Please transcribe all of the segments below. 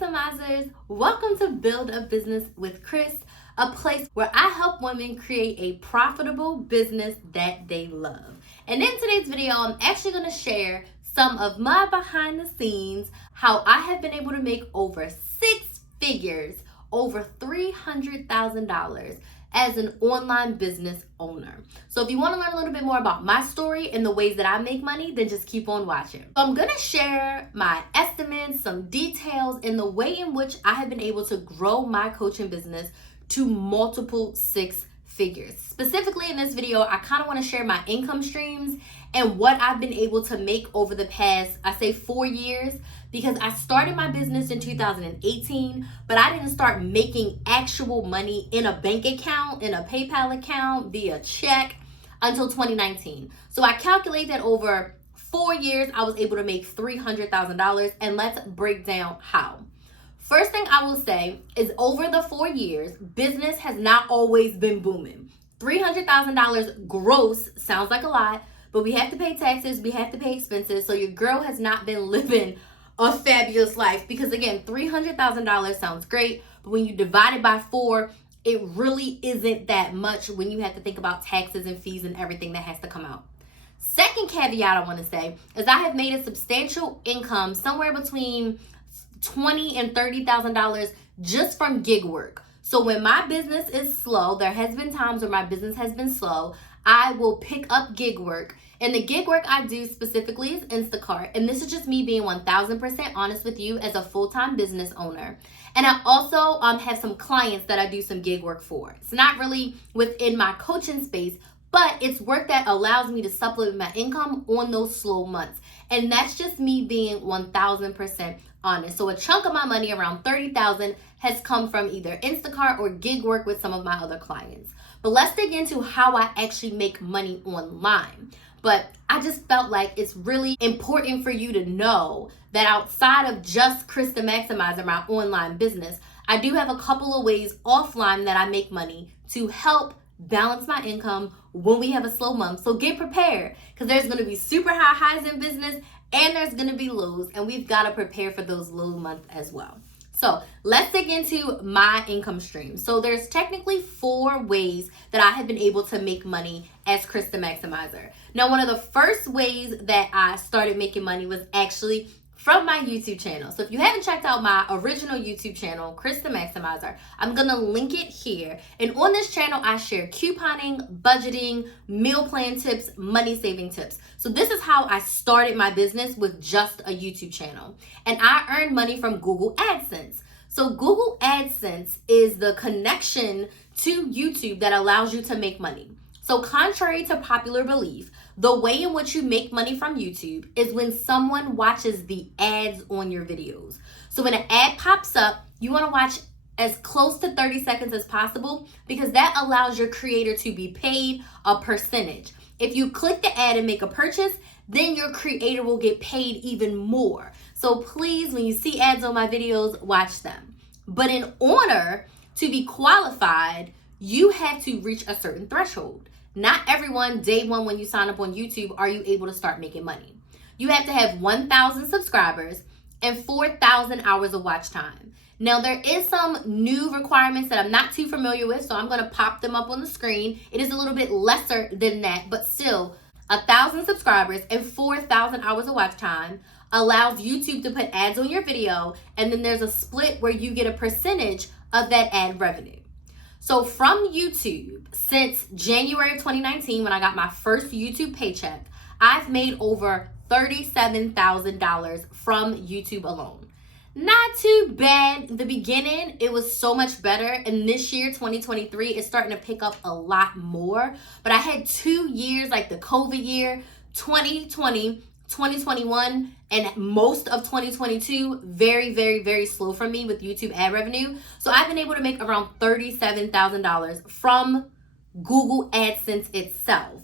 Maximizers, welcome to Build a Business with Chris, a place where I help women create a profitable business that they love. And in today's video, I'm actually going to share some of my behind the scenes, how I have been able to make over 6 figures, over $300,000 as an online business owner. So if you want to learn a little bit more about my story and the ways that I make money, then just keep on watching. So I'm going to share my estimates, some details, and the way in which I have been able to grow my coaching business to multiple 6 figures. Specifically in this video, I kind of want to share my income streams and what I've been able to make over the past, I say 4 years, because I started my business in 2018, but I didn't start making actual money in a bank account, in a PayPal account, via check until 2019. So I calculate that over 4 years, I was able to make $300,000, and let's break down how. First thing I will say is over the 4 years, business has not always been booming. $300,000 gross sounds like a lot, but we have to pay taxes, we have to pay expenses, so your girl has not been living a fabulous life, because again, $300,000 sounds great, but when you divide it by 4, it really isn't that much when you have to think about taxes and fees and everything that has to come out. Second caveat I want to say is I have made a substantial income, somewhere between $20,000 and $30,000 just from gig work. So when my business is slow, there has been times where my business has been slow, I will pick up gig work. And the gig work I do specifically is Instacart. And this is just me being 1000% honest with you as a full-time business owner. And I also have some clients that I do some gig work for. It's not really within my coaching space, but it's work that allows me to supplement my income on those slow months. And that's just me being 1000% honest. So a chunk of my money, around $30,000, has come from either Instacart or gig work with some of my other clients. But let's dig into how I actually make money online. But I just felt like it's really important for you to know that outside of just Chris the Maximizer, my online business, I do have a couple of ways offline that I make money to help balance my income when we have a slow month. So get prepared, because there's going to be super high highs in business and there's going to be lows, and we've got to prepare for those low months as well. So let's dig into my income stream. So there's technically 4 ways that I have been able to make money as Chris the Maximizer. Now, one of the first ways that I started making money was actually from my YouTube channel. So if you haven't checked out my original YouTube channel, Chris the Maximizer, I'm gonna link it here. And on this channel, I share couponing, budgeting, meal plan tips, money saving tips. So this is how I started my business with just a YouTube channel. And I earned money from Google AdSense. So Google AdSense is the connection to YouTube that allows you to make money. So contrary to popular belief, the way in which you make money from YouTube is when someone watches the ads on your videos. So when an ad pops up, you want to watch as close to 30 seconds as possible, because that allows your creator to be paid a percentage. If you click the ad and make a purchase, then your creator will get paid even more. So please, when you see ads on my videos, watch them. But in order to be qualified, you have to reach a certain threshold. Not everyone, day one when you sign up on YouTube, are you able to start making money. You have to have 1,000 subscribers and 4,000 hours of watch time. Now, there is some new requirements that I'm not too familiar with, so I'm going to pop them up on the screen. It is a little bit lesser than that, but still, 1,000 subscribers and 4,000 hours of watch time allows YouTube to put ads on your video, and then there's a split where you get a percentage of that ad revenue. So from YouTube, since January of 2019, when I got my first YouTube paycheck, I've made over $37,000 from YouTube alone. Not too bad. In the beginning, it was so much better. And this year, 2023, it's starting to pick up a lot more. But I had 2 years, like the COVID year, 2020, 2021, and most of 2022, very, very, very slow for me with YouTube ad revenue. So I've been able to make around $37,000 from Google AdSense itself.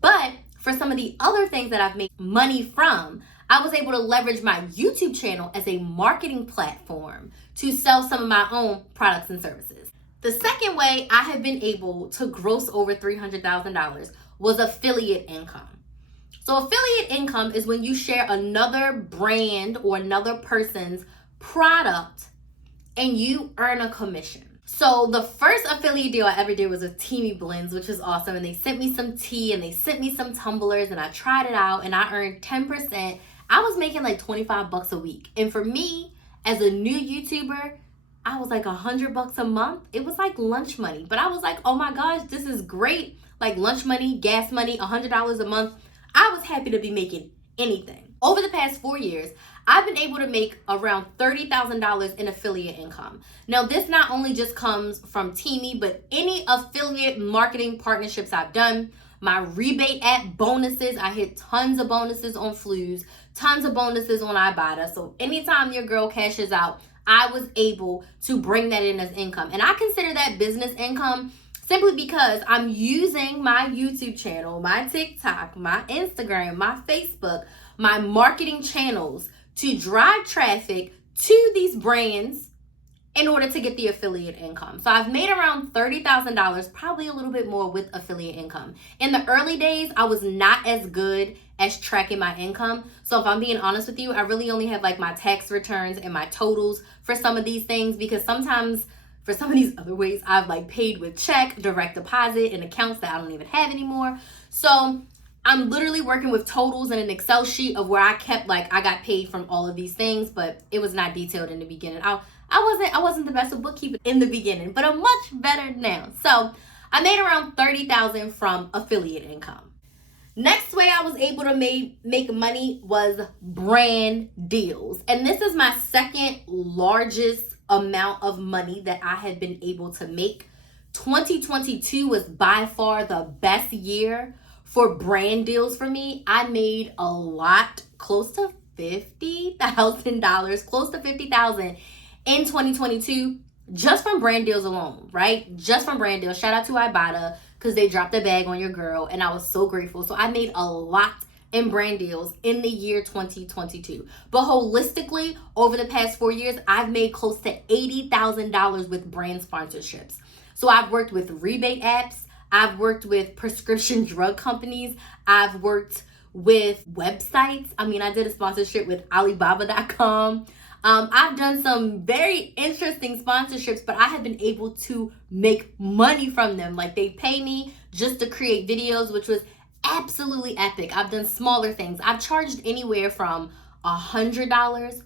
But for some of the other things that I've made money from, I was able to leverage my YouTube channel as a marketing platform to sell some of my own products and services. The second way I have been able to gross over $300,000 was affiliate income. So affiliate income is when you share another brand or another person's product and you earn a commission. So the first affiliate deal I ever did was with Teamy Blends, which was awesome. And they sent me some tea and they sent me some tumblers and I tried it out and I earned 10%. I was making like 25 bucks a week. And for me, as a new YouTuber, I was like $100 a month. It was like lunch money. But I was like, oh my gosh, this is great. Like lunch money, gas money, $100 a month. I was happy to be making anything. Over the past 4 years, I've been able to make around $30,000 in affiliate income. Now, this not only just comes from Teamy, but any affiliate marketing partnerships I've done, my rebate app bonuses. I hit tons of bonuses on Flues, tons of bonuses on Ibotta. So anytime your girl cashes out, I was able to bring that in as income. And I consider that business income simply because I'm using my YouTube channel, my TikTok, my Instagram, my Facebook, my marketing channels to drive traffic to these brands in order to get the affiliate income. So I've made around $30,000, probably a little bit more with affiliate income. In the early days, I was not as good as tracking my income. So if I'm being honest with you, I really only have like my tax returns and my totals for some of these things, because sometimes for some of these other ways, I've like paid with check, direct deposit, and accounts that I don't even have anymore. So I'm literally working with totals and an Excel sheet of where I kept like I got paid from all of these things, but it was not detailed in the beginning. I wasn't the best of bookkeeping in the beginning, but I'm much better now. So I made around $30,000 from affiliate income. Next way I was able to make money was brand deals. And this is my second largest amount of money that I have been able to make. 2022 was by far the best year for brand deals for me. I made a lot, close to $50,000, close to $50,000 in 2022, just from brand deals alone, right? Just from brand deals. Shout out to Ibotta, because they dropped a bag on your girl, and I was so grateful. So I made a lot in brand deals in the year 2022. But holistically, over the past 4 years, I've made close to $80,000 with brand sponsorships. So I've worked with rebate apps, I've worked with prescription drug companies, I've worked with websites. I mean, I did a sponsorship with Alibaba.com. I've done some very interesting sponsorships, but I have been able to make money from them. Like, they pay me just to create videos, which was absolutely epic. I've done smaller things. I've charged anywhere from $100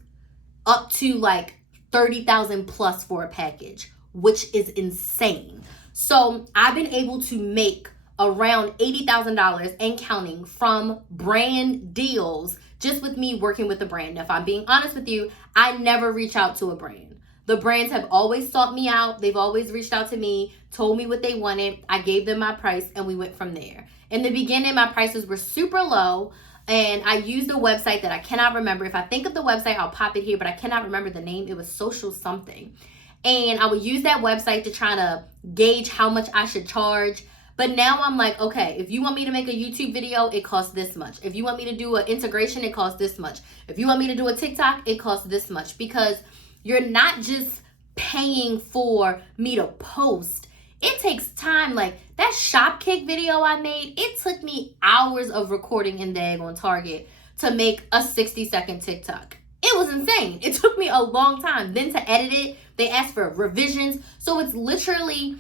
up to like 30,000 plus for a package, which is insane. So I've been able to make around $80,000 and counting from brand deals, just with me working with the brand. Now, if I'm being honest with you, I never reach out to a brand. The brands have always sought me out. They've always reached out to me, told me what they wanted. I gave them my price and we went from there. In the beginning, my prices were super low, and I used a website that I cannot remember. If I think of the website, I'll pop it here, but I cannot remember the name. It was social something. And I would use that website to try to gauge how much I should charge. But now I'm like, okay, if you want me to make a YouTube video, it costs this much. If you want me to do an integration, it costs this much. If you want me to do a TikTok, it costs this much. Because you're not just paying for me to post. It takes time. Like that Shopkick video I made, it took me hours of recording in daggone Target to make a 60-second TikTok. It was insane. It took me a long time. Then to edit it, they asked for revisions. So it's literally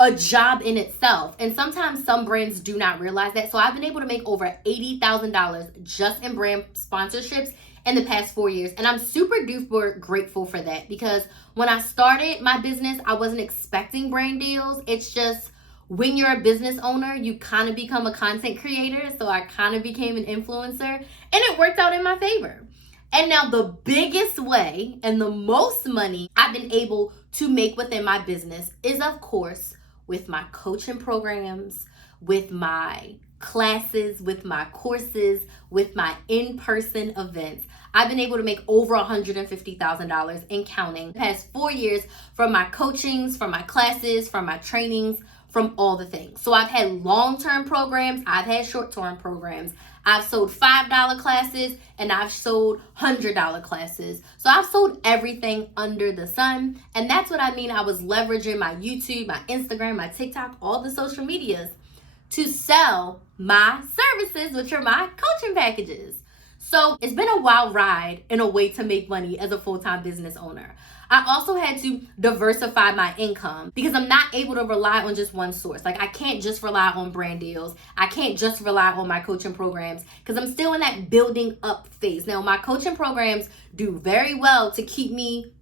a job in itself. And sometimes some brands do not realize that. So I've been able to make over $80,000 just in brand sponsorships in the past 4 years. And I'm super duper grateful for that, because when I started my business, I wasn't expecting brand deals. It's just when you're a business owner, you kind of become a content creator. So I kind of became an influencer, and it worked out in my favor. And now the biggest way and the most money I've been able to make within my business is, of course, with my coaching programs, with my classes, with my courses, with my in-person events. I've been able to make over $150,000 and counting the past 4 years from my coachings, from my classes, from my trainings, from all the things. So I've had long-term programs, I've had short-term programs. I've sold $5 classes and I've sold $100 classes. So I've sold everything under the sun. And that's what I mean. I was leveraging my YouTube, my Instagram, my TikTok, all the social medias to sell my services, which are my coaching packages. So it's been a wild ride in a way to make money as a full-time business owner. I also had to diversify my income because I'm not able to rely on just one source. Like, I can't just rely on brand deals. I can't just rely on my coaching programs because I'm still in that building up phase. Now, my coaching programs do very well to keep me,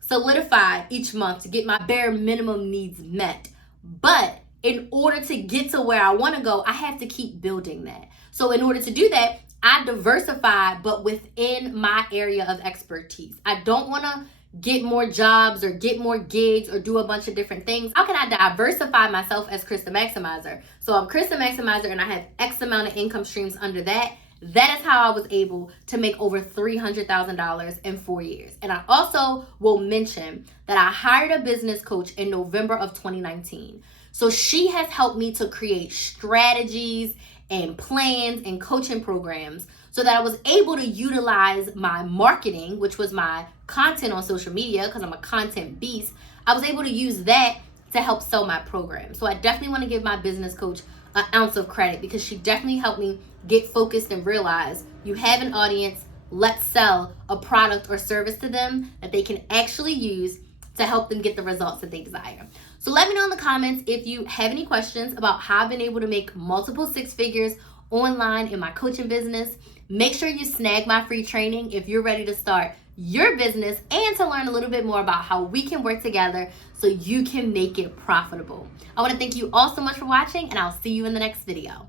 solidified each month to get my bare minimum needs met. But in order to get to where I want to go, I have to keep building that. So in order to do that, I diversify, but within my area of expertise. I don't want to get more jobs or get more gigs or do a bunch of different things. How can I diversify myself as Chris the Maximizer? So I'm Chris the Maximizer and I have X amount of income streams under that. That is how I was able to make over $300,000 in 4 years. And I also will mention that I hired a business coach in November of 2019. So she has helped me to create strategies and plans and coaching programs so that I was able to utilize my marketing, which was my content on social media, because I'm a content beast. I was able to use that to help sell my program. So I definitely want to give my business coach an ounce of credit because she definitely helped me get focused and realize you have an audience, let's sell a product or service to them that they can actually use to help them get the results that they desire. So let me know in the comments if you have any questions about how I've been able to make multiple six figures online in my coaching business. Make sure you snag my free training if you're ready to start your business and to learn a little bit more about how we can work together so you can make it profitable. I want to thank you all so much for watching, and I'll see you in the next video.